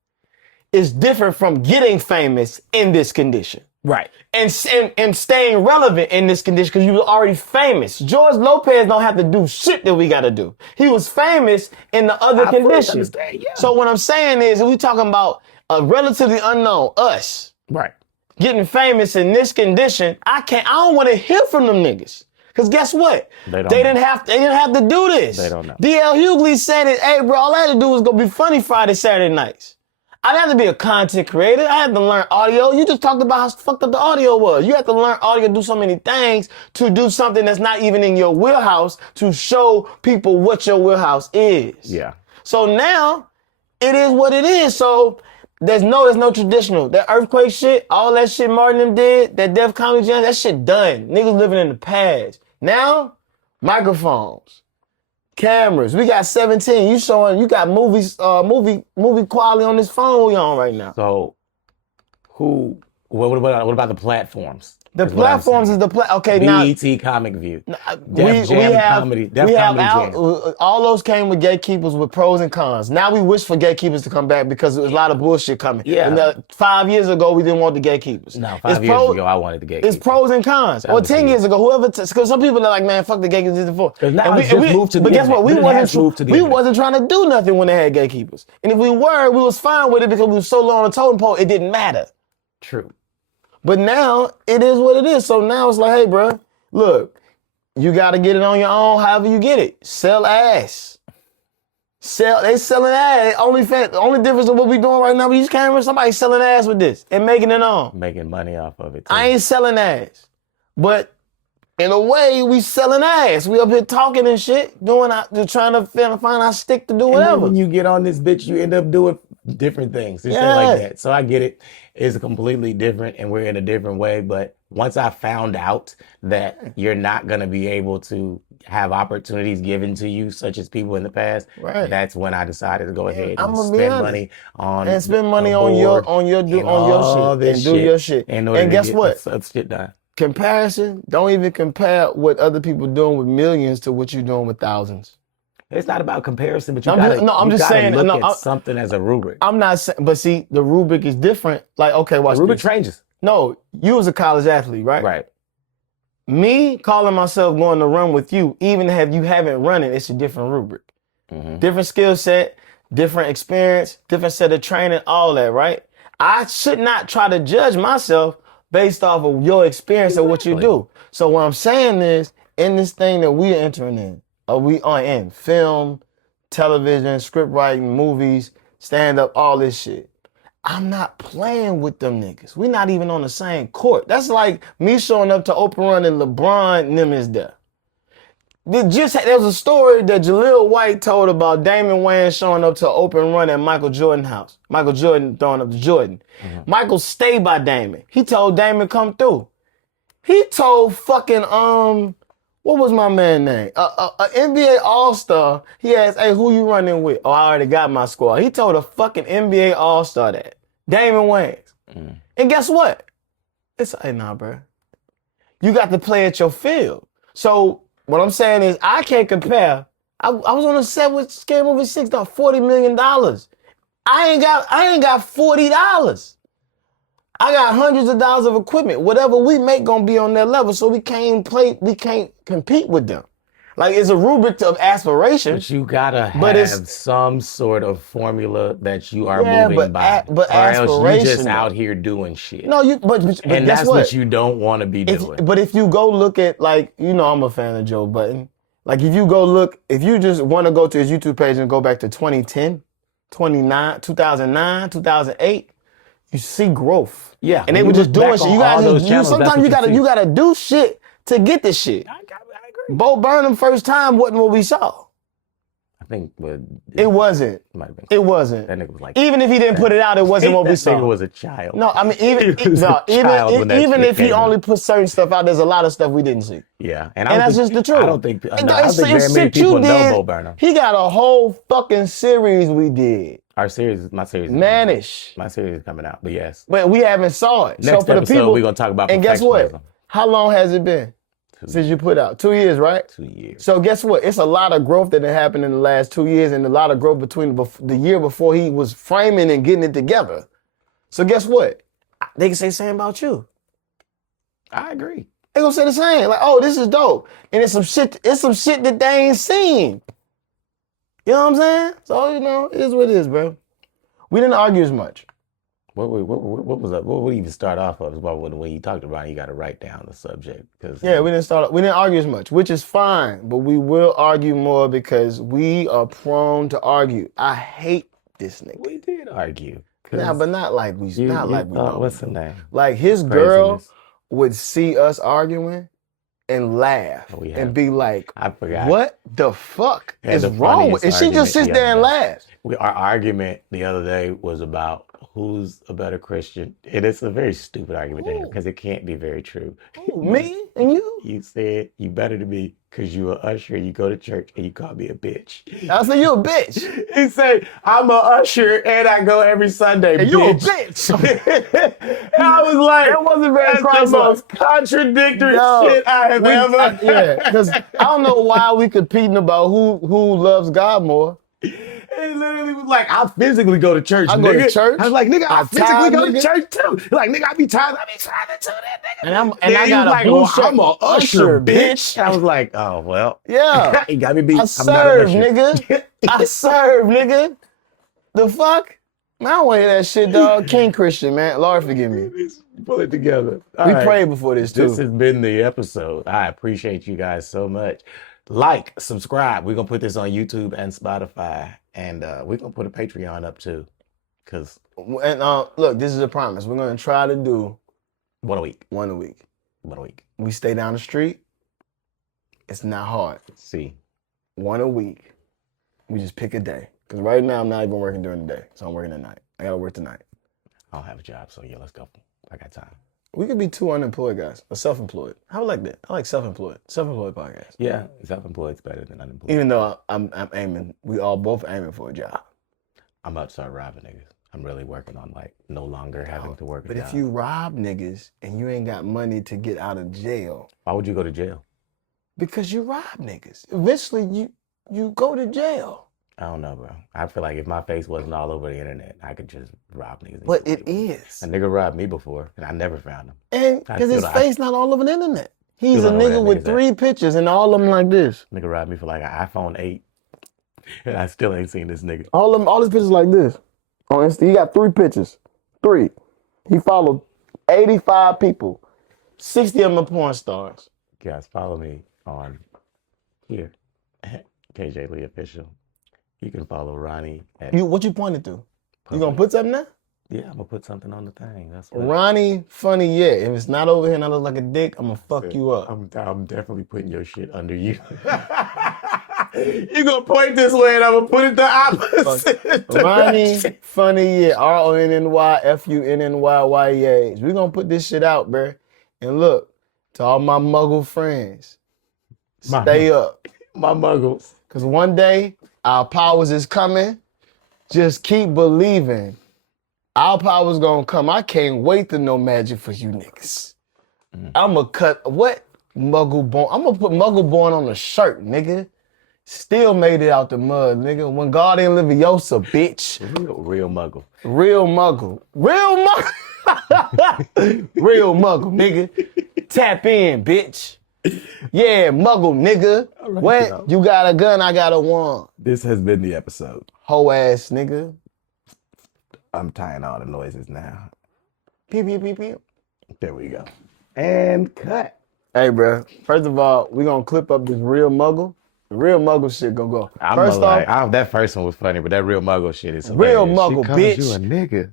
is different from getting famous in this condition. Right. And staying relevant in this condition because you were already famous. George Lopez don't have to do shit that we got to do. He was famous in the other conditions. Yeah. So what I'm saying is we talking about a relatively unknown, us. Right. Getting famous in this condition. I don't want to hear from them niggas. Because guess what? They didn't have to do this. They don't know. D.L. Hughley said it, hey bro, all I had to do was go be funny Friday, Saturday nights. I didn't have to be a content creator. I had to learn audio. You just talked about how fucked up the audio was. You have to learn audio, do so many things to do something that's not even in your wheelhouse to show people what your wheelhouse is. Yeah. So now it is what it is. So there's no traditional. That Earthquake shit, all that shit Martin them did, that Def Comedy Jam, that shit done. Niggas living in the past. Now, microphones. Cameras. We got 17. You got movies, movie quality on this phone we on right now. So, what about the platforms? The platforms is okay now. BET Comic View. We have all those came with gatekeepers with pros and cons. Now we wish for gatekeepers to come back because there was a lot of bullshit coming. Yeah. And 5 years ago we didn't want the gatekeepers. No, 5 years ago I wanted the gatekeepers. It's pros and cons. Or 10 years ago, because some people are like, man, fuck the gatekeepers before. But guess what? We wasn't trying to do nothing when they had gatekeepers. And if we was fine with it because we were so low on the totem pole, it didn't matter. True. But now it is what it is. So now it's like, hey, bro, look, you got to get it on your own. However you get it, sell ass. They selling ass. The only difference of what we doing right now, we just can't remember somebody selling ass with this and making it on. Making money off of it too. I ain't selling ass, but in a way, we selling ass. We up here talking and shit, trying to find our stick to do whatever. And when you get on this bitch, you end up doing different things. Just like that. So I get it. is completely different and we're in a different way. But once I found out that you're not going to be able to have opportunities given to you, such as people in the past, Right. that's when I decided to go ahead I'm and gonna be spend honest. money on And spend a money on board and your all shit this and do your shit. in order And to guess get what? some shit done. Comparison, don't even compare what other people doing with millions to what you're doing with thousands. It's not about comparison, but you I'm just saying. look No, at something as a rubric. I'm not saying, but see, the rubric is different. Like, okay, watch The rubric this. changes. No, you was a college athlete, right? Right. Me calling myself going to run with you, even if you haven't run it, it's a different rubric. Mm-hmm. Different skill set, different experience, different set of training, all that, right? I should not try to judge myself based off of your experience or what you do. So what I'm saying is, in this thing that we are entering in, or we are in, film, television, script writing, movies, stand-up, all this shit. I'm not playing with them niggas. We're not even on the same court. That's like me showing up to Open Run and LeBron and them is there. There was a story that Jaleel White told about Damon Wayans showing up to Open Run at Michael Jordan's house. Michael Jordan throwing up to Jordan. Mm-hmm. Michael stayed by Damon. He told Damon come through. He told fucking what was my man name? NBA All-Star. He asked, hey, who you running with? Oh, I already got my squad. He told a fucking NBA All-Star that. Damon Wayans. Mm. And guess what? Hey, nah, bro. You got to play at your field. So what I'm saying is I can't compare. I was on a set with Game Over 6, $40 million. I ain't got $40. I got hundreds of dollars of equipment. Whatever we make gonna be on their level, so we can't compete with them. Like, it's a rubric of aspiration. But you gotta have some sort of formula that you are moving by. But or else you just out here doing shit. No, but and guess that's what you don't want to be doing. But if you go look at, like, I'm a fan of Joe Budden. Like, if you just want to go to his YouTube page and go back to 2010, 2009, 2008, you see growth. Yeah. And they were just doing shit. Sometimes you gotta do shit to get the shit. I agree. Bo Burnham first time wasn't what we saw. I think it wasn't. Might have been. It wasn't. That nigga was like, even if he didn't put it out, it wasn't what we saw. That nigga was a child. No, I mean, even if he only put certain stuff out, there's a lot of stuff we didn't see. Yeah, and that's just the truth. I don't think very many people know Bo Burnham. He got a whole fucking series we did. My series. Manish. My series is coming out, but yes. But we haven't saw it. Next episode, we're gonna talk about. And guess what? How long has it been since you put out? 2 years, right? 2 years. So guess what? It's a lot of growth that happened in the last 2 years, and a lot of growth between the year before he was framing and getting it together. So guess what? They can say the same about you. I agree. They gonna say the same. Like, oh, this is dope, and it's some shit that they ain't seen. You know what I'm saying? So, it is what it is, bro. We didn't argue as much. What was that? What would even start off of? When you talked about it, you got to write down the subject. We didn't argue as much, which is fine, but we will argue more because we are prone to argue. I hate this nigga. We did argue. Nah, but not like we know. What's the name? Like, his girl would see us arguing and laugh and be like, I forgot. What the fuck is wrong with it? And she just sits there and laughs. Our argument the other day was about who's a better Christian. And it's a very stupid argument because it can't be very true. Me and you? You said you better to me because you an usher, you go to church, and you call me a bitch. I said, you a bitch. He said, I'm an usher and I go every Sunday, and bitch. You a bitch. And I was like, that wasn't very that's the most contradictory shit I have ever. Because I don't know why we competing about who loves God more. He literally was like, I physically go to church, I go to church. I was like, nigga, I physically go to church too. He's like, nigga, I be tithing too, that nigga. And I got like, I'm an usher, bitch. And I was like, oh, well. Yeah. He got me beat. I serve, nigga. I serve, nigga. The fuck? Man, I don't want to hear that shit, dog. King Christian, man. Lord, forgive me. Pull it together. We prayed before this, too. This has been the episode. I appreciate you guys so much. Like, subscribe. We're going to put this on YouTube and Spotify. And we're going to put a Patreon up, too. And look, this is a promise. We're going to try to do... One a week. We stay down the street. It's not hard. See. One a week. We just pick a day. Because right now, I'm not even working during the day. So I'm working at night. I got to work tonight. I don't have a job, so yeah, let's go. I got time. We could be two unemployed guys, or self-employed. I would like that. I like self-employed. Self-employed podcast. Yeah, self-employed is better than unemployed. Even though I'm aiming, we all both aiming for a job. I'm about to start robbing niggas. I'm really working on like no longer having to work. But if you rob niggas and you ain't got money to get out of jail, why would you go to jail? Because you rob niggas. Eventually, you go to jail. I don't know, bro. I feel like if my face wasn't all over the internet, I could just rob niggas. But it is. A nigga robbed me before, and I never found him. And because his face not all over the internet. He's a nigga with 3 pictures, and all of them like this. Nigga robbed me for like an iPhone 8, and I still ain't seen this nigga. All his pictures like this. On Insta, he got 3 pictures. 3. He followed 85 people. 60 of them are porn stars. Guys, follow me on here, KJ Lee Official. You can follow Ronnie. What you pointed to? You gonna put something there? Yeah, I'm gonna put something on the thing. That's what Ronnie, funny, yeah. If it's not over here and I look like a dick, I'm gonna fuck you up. I'm definitely putting your shit under you. You gonna point this way and I'm gonna put it the opposite. Ronnie, funny, yeah. RONNY, we gonna put this shit out, bruh. And look, to all my muggle friends, stay up. My muggles. Because one day, our powers is coming. Just keep believing. Our powers gonna come. I can't wait to know magic for you niggas. I'ma cut, what? Muggle born. I'm gonna put Muggle born on the shirt, nigga. Still made it out the mud, nigga. When God ain't Leviosa, bitch. Real muggle. Real muggle. Real muggle. Real muggle, nigga. Tap in, bitch. Yeah, muggle, nigga. Right, what? You got a gun, I got a wand. This has been the episode. Hoe ass, nigga. I'm tying all the noises now. Pew, pew, pew, pew. There we go. And cut. Hey, bro. First of all, we gonna clip up this real muggle. The real muggle shit gonna go. First off, that first one was funny, but that real muggle shit is real hilarious. muggle, she calls bitch. You a nigga.